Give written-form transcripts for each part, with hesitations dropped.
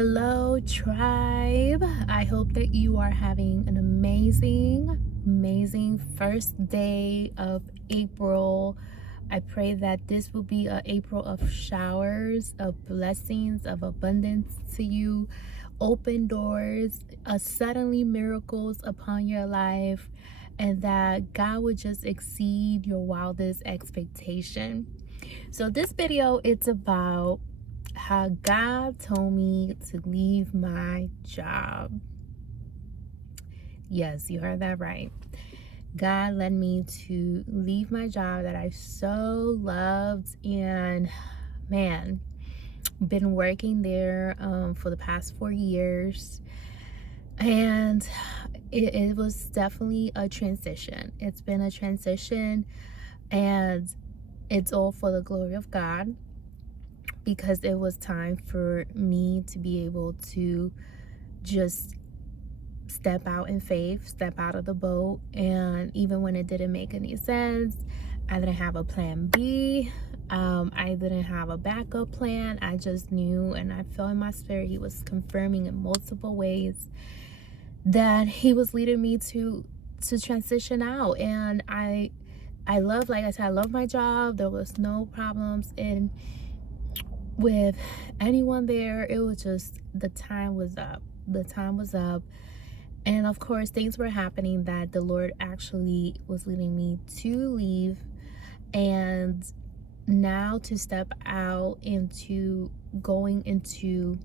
Hello, tribe. I hope that you are having an amazing first day of April. I pray that this will be an April of showers, of blessings, of abundance to you, open doors, suddenly miracles upon your life, and that God would just exceed your wildest expectation. So this video, it's about how God told me to leave my job. Yes, you heard that right. God led me to leave my job that I so loved, and man, been working there for the past 4 years, and it was definitely a transition. It's been a transition, and it's all for the glory of God, because it was time for me to be able to just step out in faith, step out of the boat. And even when it didn't make any sense, I didn't have a plan B. I didn't have a backup plan. I just knew, and I felt in my spirit, he was confirming in multiple ways that he was leading me to transition out. And I love, like I said, I love my job. There was no problems with anyone there. It was just the time was up. And of course, things were happening that the Lord actually was leading me to leave, and now to step out into going into,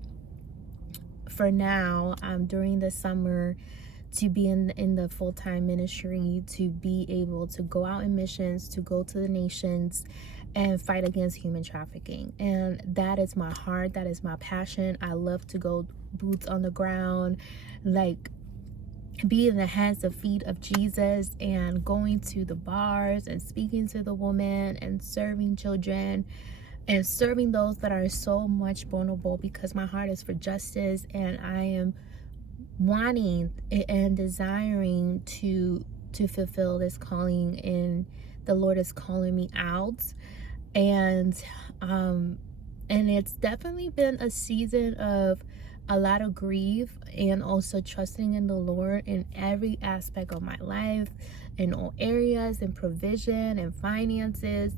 for now, during the summer, to be in the full-time ministry, to be able to go out in missions, to go to the nations and fight against human trafficking. And that is my heart, that is my passion. I love to go boots on the ground, like be in the hands and feet of Jesus, and going to the bars and speaking to the women and serving children and serving those that are so much vulnerable, because my heart is for justice, and I am wanting and desiring to fulfill this calling, and the Lord is calling me out. And it's definitely been a season of a lot of grief, and also trusting in the Lord in every aspect of my life, in all areas, in provision and finances.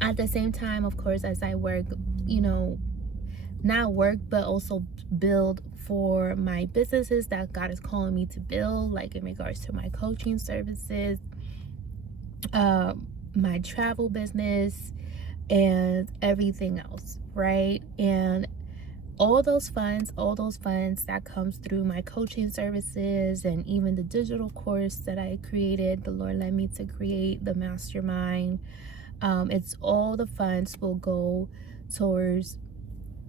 At the same time, of course, as I work, not work, but also build for my businesses that God is calling me to build, like in regards to my coaching services, my travel business, and everything else, right? And all those funds that comes through my coaching services, and even the digital course that I created, the Lord led me to create the mastermind. It's all the funds will go towards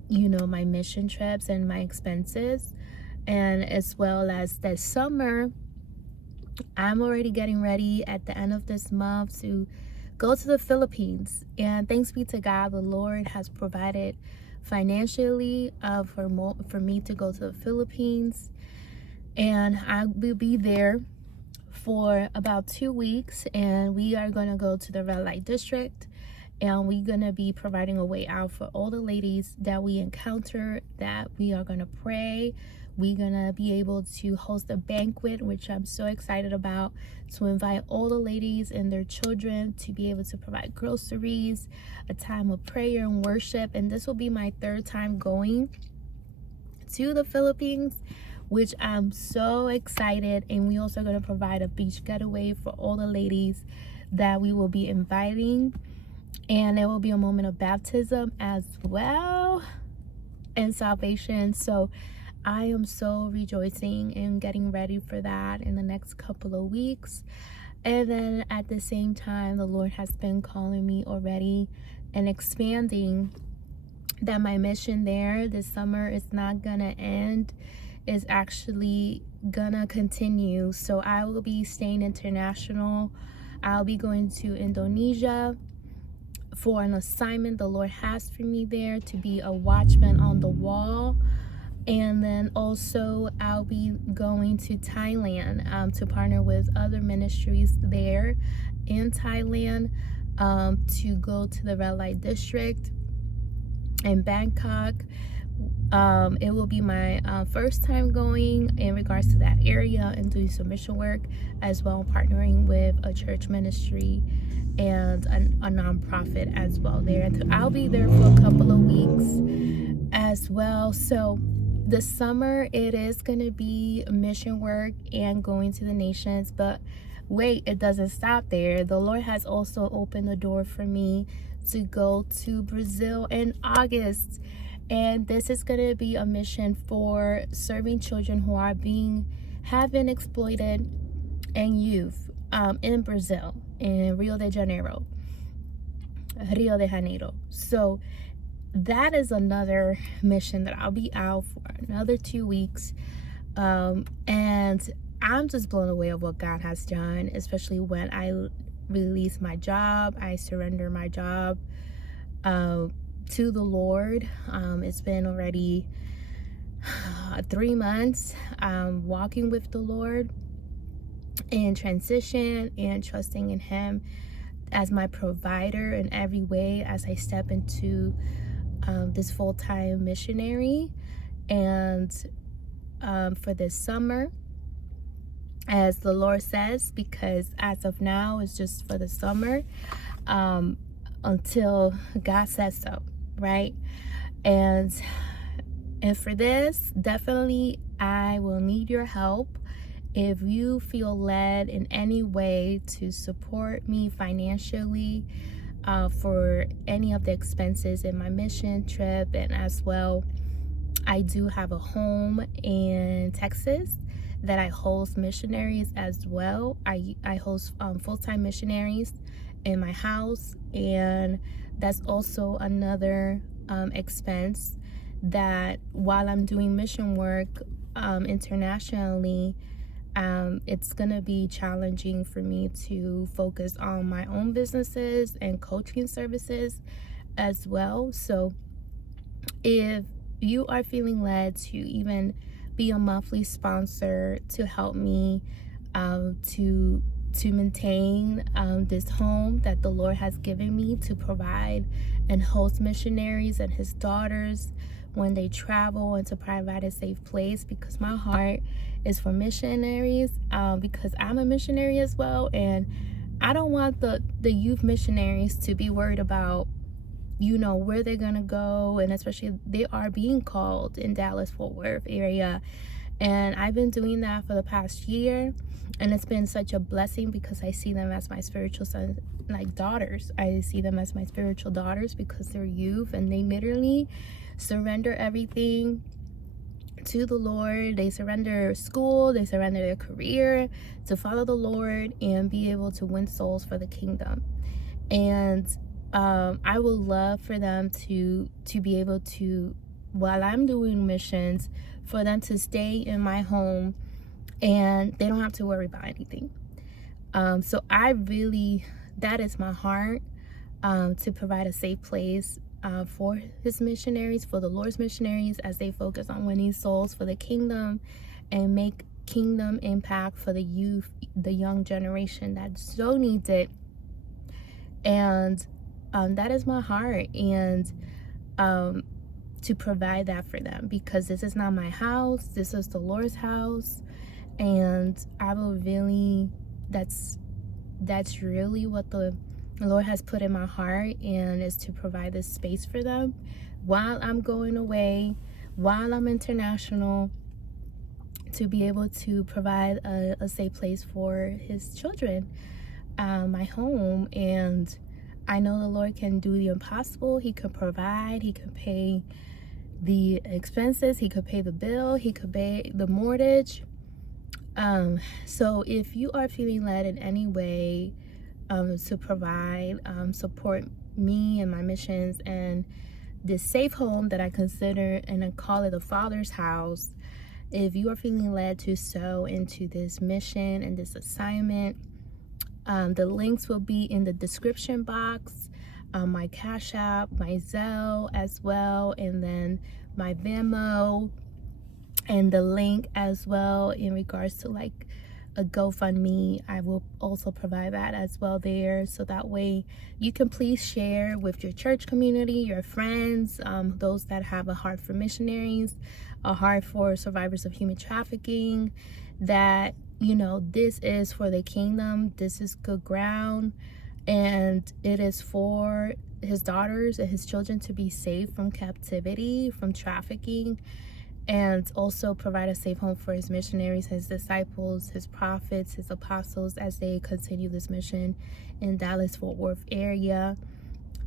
my mission trips and my expenses. And as well as this summer, I'm already getting ready at the end of this month to go to the Philippines. And thanks be to God, the Lord has provided financially for me to go to the Philippines. And I will be there for about 2 weeks, and we are going to go to the red light district, and we're going to be providing a way out for all the ladies that we encounter, that we are going to pray. We're going to be able to host a banquet, which I'm so excited about, to invite all the ladies and their children to be able to provide groceries, a time of prayer and worship. And this will be my 3rd time going to the Philippines, which I'm so excited. And we also going to provide a beach getaway for all the ladies that we will be inviting. And there will be a moment of baptism as well, and salvation. So I am so rejoicing and getting ready for that in the next couple of weeks. And then at the same time, the Lord has been calling me already and expanding that my mission there this summer is not gonna end. It's actually gonna continue. So I will be staying international. I'll be going to Indonesia for an assignment the Lord has for me there, to be a watchman on the wall. And then also I'll be going to Thailand to partner with other ministries there in Thailand, to go to the red light district in Bangkok, It will be my first time going in regards to that area and doing some mission work, as well partnering with a church ministry and a nonprofit as well there. I'll be there for a couple of weeks as well. So the summer, it is going to be mission work and going to the nations. But wait, it doesn't stop there. The Lord has also opened the door for me to go to Brazil in August. And this is going to be a mission for serving children who have been exploited, and youth in Brazil, in Rio de Janeiro. So that is another mission that I'll be out for another 2 weeks. And I'm just blown away of what God has done, especially when I release my job. I surrender my job to the Lord. It's been already 3 months walking with the Lord in transition and trusting in Him as my provider in every way as I step into this full-time missionary. And for this summer, as the Lord says, because as of now it's just for the summer until God says so, right? And for this, definitely I will need your help. If you feel led in any way to support me financially for any of the expenses in my mission trip, and as well, I do have a home in Texas that I host missionaries as well. I host full-time missionaries in my house, and that's also another expense that while I'm doing mission work internationally, it's gonna be challenging for me to focus on my own businesses and coaching services as well. So if you are feeling led to even be a monthly sponsor to help me to maintain this home that the Lord has given me to provide and host missionaries and His daughters when they travel, and to provide a safe place, because my heart is for missionaries, because I'm a missionary as well, and I don't want the youth missionaries to be worried about where they're gonna go, and especially they are being called in Dallas-Fort Worth area. And I've been doing that for the past year, and it's been such a blessing because I see them as my spiritual sons, like daughters. I see them as my spiritual daughters because they're youth and they literally surrender everything to the Lord. They surrender school, they surrender their career to follow the Lord and be able to win souls for the kingdom. And I would love for them to be able to, while I'm doing missions, for them to stay in my home and they don't have to worry about anything. So that is my heart, to provide a safe place for His missionaries, for the Lord's missionaries, as they focus on winning souls for the kingdom and make kingdom impact for the youth, the young generation that so needs it. And that is my heart, and to provide that for them, because this is not my house, this is the Lord's house. And I will really, that's really what the Lord has put in my heart, and is to provide this space for them while I'm going away, while I'm international, to be able to provide a safe place for His children, my home. And I know the Lord can do the impossible. He can provide, He can pay the expenses, He could pay the bill, He could pay the mortgage. So if you are feeling led in any way to provide, support me and my missions and this safe home that I consider, and I call it a Father's house, if you are feeling led to sow into this mission and this assignment, the links will be in the description box. My Cashapp, my Zelle as well, and then my Venmo, and the link as well in regards to like a GoFundMe. I will also provide that as well there, so that way you can please share with your church community, your friends, those that have a heart for missionaries, a heart for survivors of human trafficking, that, you know, this is for the kingdom, this is good ground, and it is for his daughters and his children to be saved from captivity, from trafficking, and also provide a safe home for his missionaries, his disciples, his prophets, his apostles, as they continue this mission in Dallas-Fort Worth area.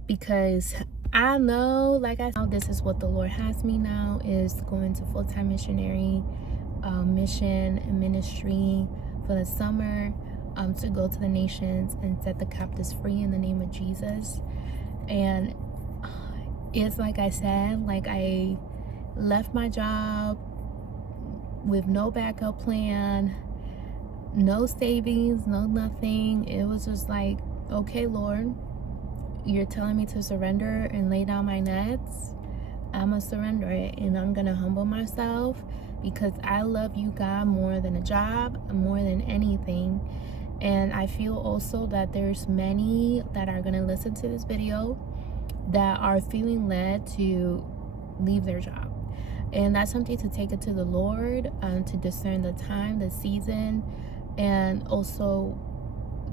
Because I know, like I said, this is what the Lord has me now, is going to full-time missionary mission and ministry for the summer, to go to the nations and set the captives free in the name of Jesus. And it's like I said, like, I left my job with no backup plan, no savings, no nothing. It was just like, okay, Lord, you're telling me to surrender and lay down my nets. I'm gonna surrender it, and I'm gonna humble myself, because I love you, God, more than a job, more than anything. And I feel also that there's many that are gonna listen to this video that are feeling led to leave their job. And that's something to take it to the Lord, to discern the time, the season, and also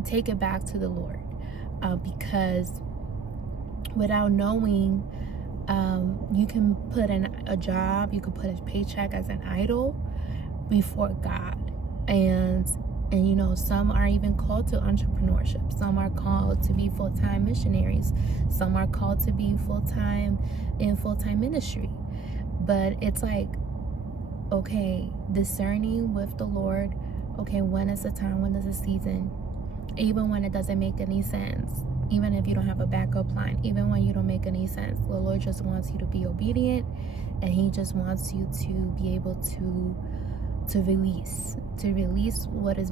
take it back to the Lord, because without knowing, you can put a job, you can put a paycheck as an idol before God. And you know, some are even called to entrepreneurship, some are called to be full-time missionaries, some are called to be full-time in full-time ministry. But it's like, okay, discerning with the Lord, okay, when is the time, when is the season, even when it doesn't make any sense, even if you don't have a backup plan, even when you don't make any sense, the Lord just wants you to be obedient, and he just wants you to be able to release what is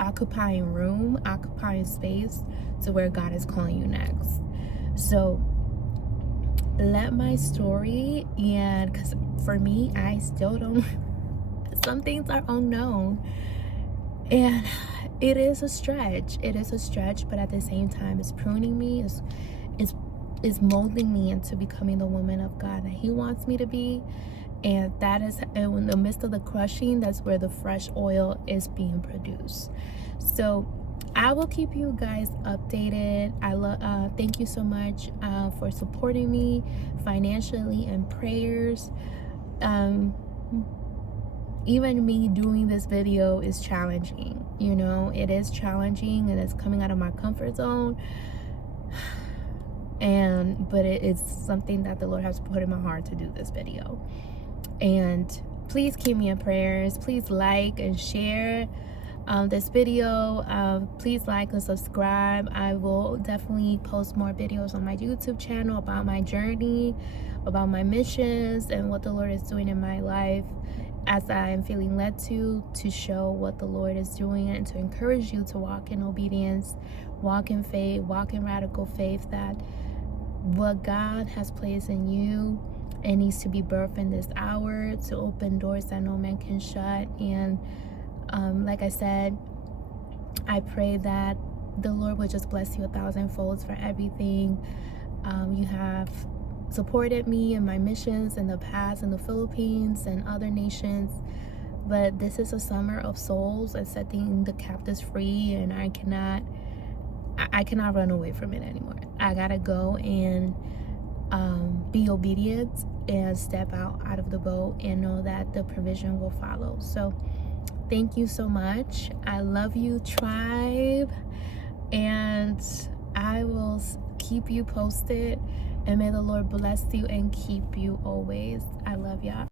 occupying room, occupying space to where God is calling you next. So let my story, and because for me, I still don't, some things are unknown, and it is a stretch, but at the same time, it's pruning me, is molding me into becoming the woman of God that he wants me to be. And that is, in the midst of the crushing, that's where the fresh oil is being produced. So I will keep you guys updated. Thank you so much for supporting me financially and prayers. Even me doing this video is challenging, you know, it is challenging, and it's coming out of my comfort zone. But it's something that the Lord has put in my heart to do this video. And please keep me in prayers. Please like and share this video. Please like and subscribe. I will definitely post more videos on my YouTube channel about my journey, about my missions, and what the Lord is doing in my life, as I am feeling led to show what the Lord is doing, and to encourage you to walk in obedience, walk in faith, walk in radical faith, that what God has placed in you, it needs to be birthed in this hour, to open doors that no man can shut. And like I said, I pray that the Lord will just bless you 1,000-fold for everything. You have supported me in my missions in the past, in the Philippines and other nations, but this is a summer of souls and setting the captives free, and I cannot run away from it anymore. I gotta go and be obedient and step out of the boat, and know that the provision will follow. So thank you so much. I love you, tribe, and I will keep you posted, and may the Lord bless you and keep you always. I love y'all.